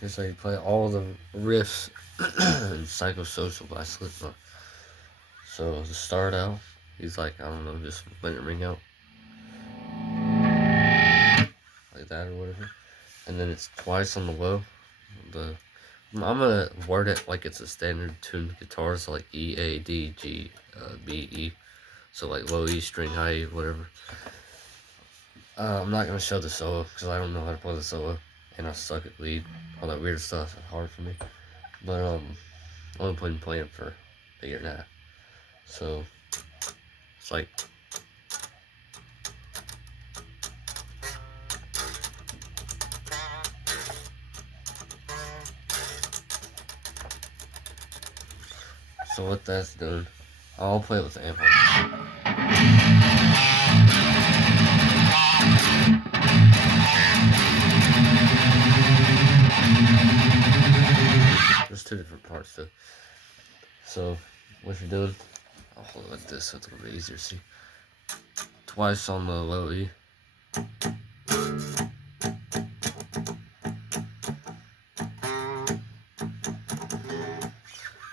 Just like play all the riffs in Psychosocial by Slipknot. So to start out, he's like, I don't know, just let it ring out like that or whatever, and then it's twice on the low. The I'm gonna word it like it's a standard tuned guitar, so like E A D G B E, so like low E string, high E, whatever. I'm not gonna show the solo because I don't know how to play the solo, and I suck at lead. All that weird stuff is hard for me. But I've only been playing for a year and a half, so it's like. So what that's doing, I'll play it with the amp on. There's two different parts too. So what you're doing, I'll hold it like this so it's a little bit easier to see. Twice on the low E.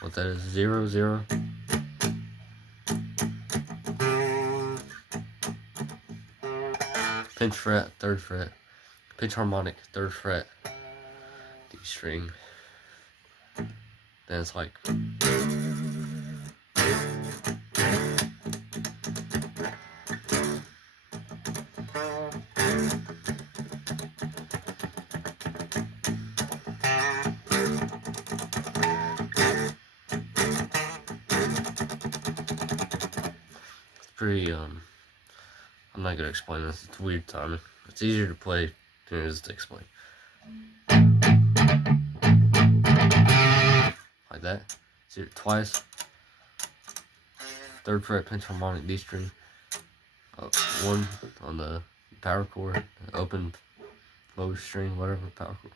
What that is, 0 0. Pinch fret, third fret. Pinch harmonic, third fret. D string. Then it's like. It's pretty, I'm not gonna explain this, it's weird timing. It's easier to play than it is to explain. Like that. See it twice. Third fret, pinch harmonic, D string. One on the power chord, open low string, whatever, power chord.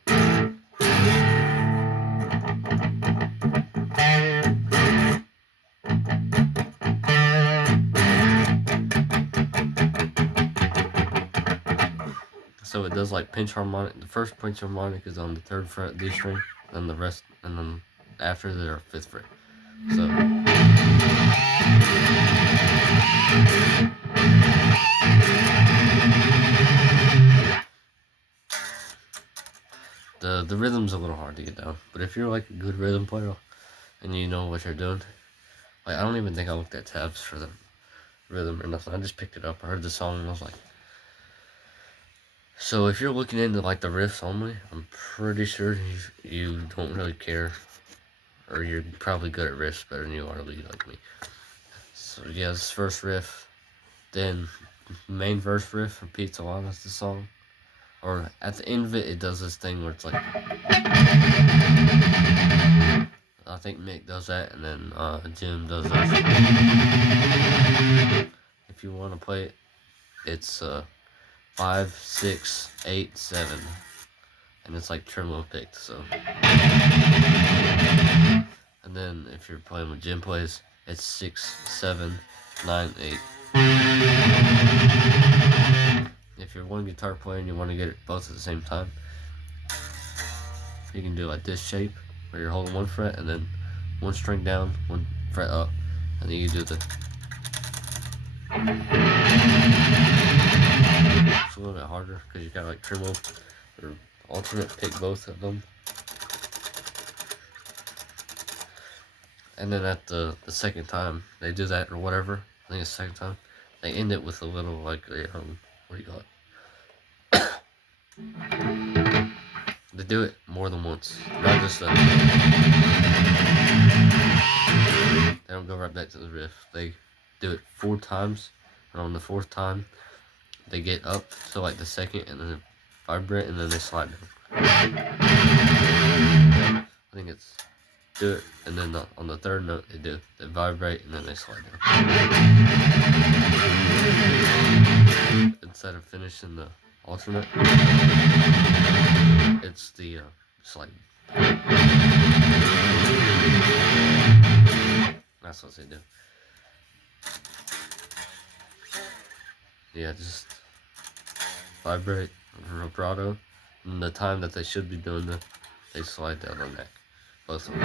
So it does like pinch harmonic. The first pinch harmonic is on the third fret D string, and the rest, and then after they're fifth fret. So the rhythm's a little hard to get down, but if you're like a good rhythm player and you know what you're doing, like I don't even think I looked at tabs for the rhythm or nothing. I just picked it up. I heard the song and I was like. So if you're looking into like the riffs only, I'm pretty sure you don't really care, or you're probably good at riffs better than you are to lead like me. So yeah, this first riff, then main verse riff repeats a lot of the song, or at the end of it, it does this thing where it's like, I think Mick does that, and then Jim does that. If you want to play it, it's 5, 6, 8, 7, and it's like tremolo picked. So, and then if you're playing with Jim plays, it's 6, 7, 9, 8. If you're one guitar player and you want to get it both at the same time, you can do like this shape where you're holding one fret and then one string down, one fret up, and then you do the. It's a little bit harder because you got like tremolo or alternate pick both of them. And then at the second time they do that or whatever, I think it's the second time, they end it with a little like a, what do you call it? They do it more than once, not just they don't go right back to the riff. They do it 4 times, and on the 4th time, they get up to like the second, and then vibrate, and then they slide down. I think it's do it, and then on the 3rd note they vibrate, and then they slide down. Instead of finishing the alternate, it's the slide. That's what they do. Yeah, just vibrate, vibrato, and the time that they should be doing the they slide down the neck. Both of them.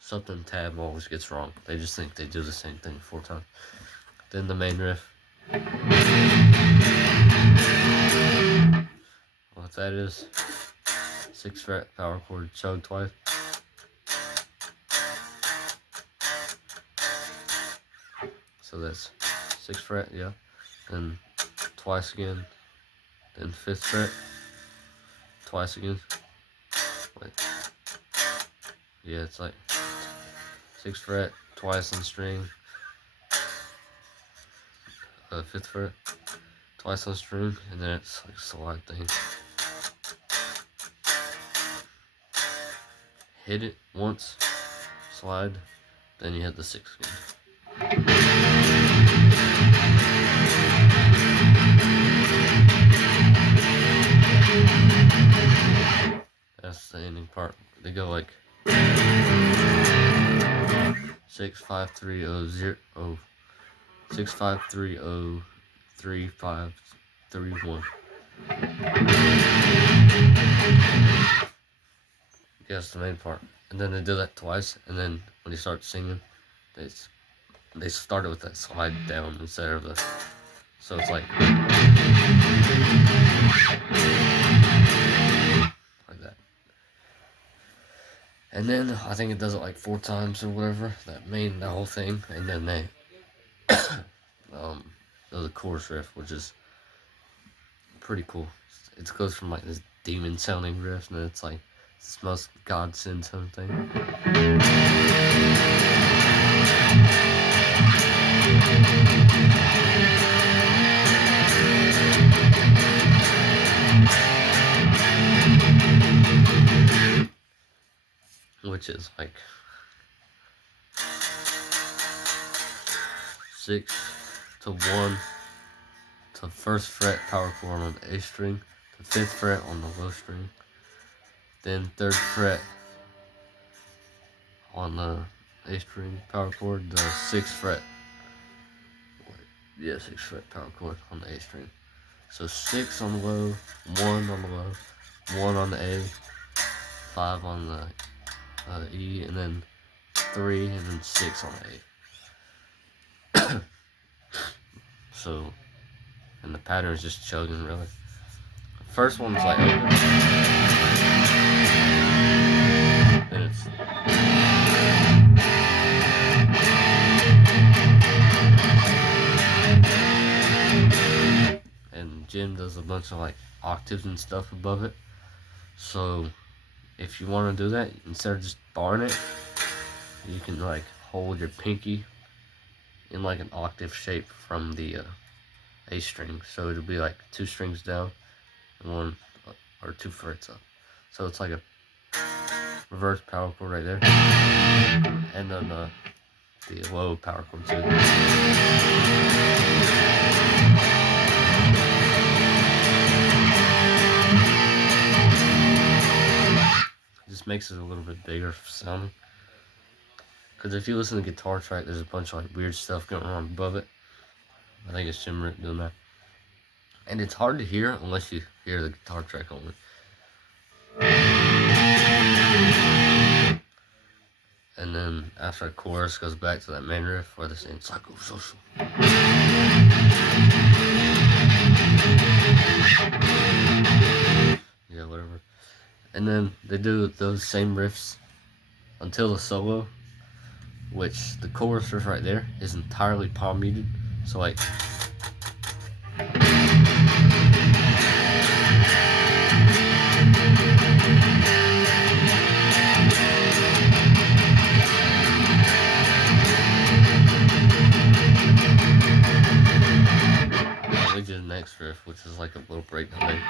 Something Tab always gets wrong. They just think they do the same thing 4 times. Then the main riff. What that is, 6th fret power chord chug twice. So that's 6th fret, yeah. Then twice again. Then 5th fret. Twice again. Wait. Yeah, it's like 6th fret, twice on string. 5th fret, twice on string, and then it's like a slide thing. Hit it once, slide, then you hit the 6th again. That's the ending part. They go like 6 5 3 0 0 6 5 3 0 3 5 3 1. Yeah, that's the main part. And then they do that twice, and then when you start singing, they started with that slide down instead of the. So it's like that. And then I think it does it like 4 times or whatever. That whole thing, and then they do the chorus riff, which is pretty cool. It goes from like this demon sounding riff, and then it's like this most godsend something. Which is like 6 to 1 to 1st fret power chord on the A string, to 5th fret on the low string, then 3rd fret on the A string power chord, the 6th fret. 6th fret power chord on the A string. So 6 on the low, 1 on the low, 1 on the A, 5 on the E, and then 3, and then 6 on the A. So, and the pattern is just chugging, really. The first one's like open. Then it's. And Jim does a bunch of like octaves and stuff above it. So, if you want to do that, instead of just barring it, you can like hold your pinky in like an octave shape from the A string. So it'll be like 2 strings down and 1 or 2 frets up. So it's like a reverse power chord right there. And then the low power chord too. Just makes it a little bit bigger sounding. Because if you listen to guitar track, there's a bunch of like weird stuff going on above it. I think it's Jim Rick doing that. And it's hard to hear unless you hear the guitar track only. And then after the chorus goes back to that main riff where they're saying psychosocial. Yeah, whatever. And then they do those same riffs until the solo, which the chorus riff right there is entirely palm muted. So like we do the next riff, which is like a little breakdown thing.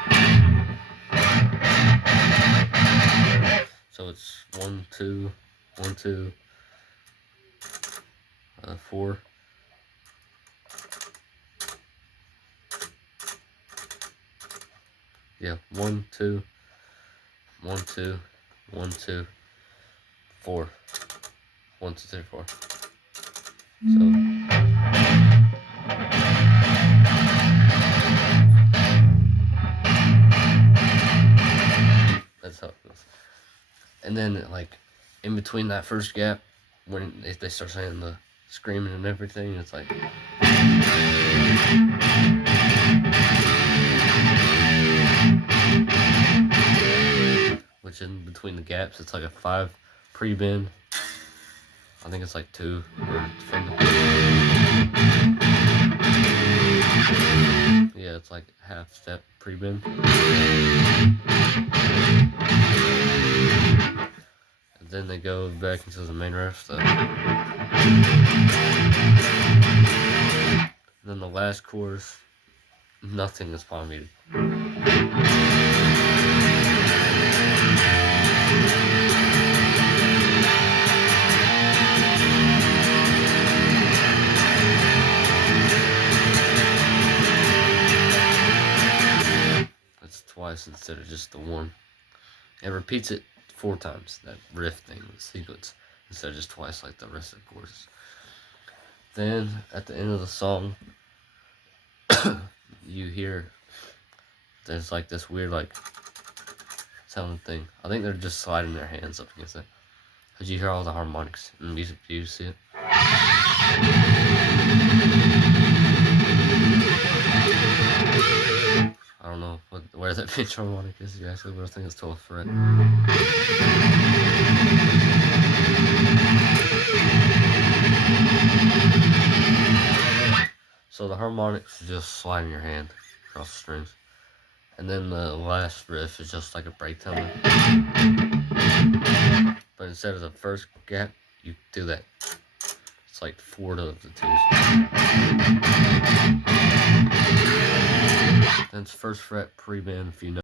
So it's 1 2 1 2 4. Yeah, 1 2 1 2 1 2 4. 1 2 3 4. So that's how it goes. And then like in between that first gap, when they start saying the screaming and everything, it's like. Which in between the gaps, it's like a 5 pre-bend. I think it's like 2 from the. Yeah, it's like half step pre-bend. And then they go back into the main riff. So. And then the last chorus, nothing is palm muted. It's twice instead of just the one. It repeats it 4 times, that riff thing, the sequence, instead of just twice like the rest of the chorus. Then at the end of the song, you hear there's like this weird like sounding thing. I think they're just sliding their hands up against it. Cause you hear all the harmonics in the music. Do you see it? I don't know where that pinch harmonic is exactly, but I think it's 12th fret. So the harmonics is just sliding your hand across the strings. And then the last riff is just like a breakdown. But instead of the first gap, you do that. It's like 4 of the 2s. Then it's 1st fret pre-bend if you know.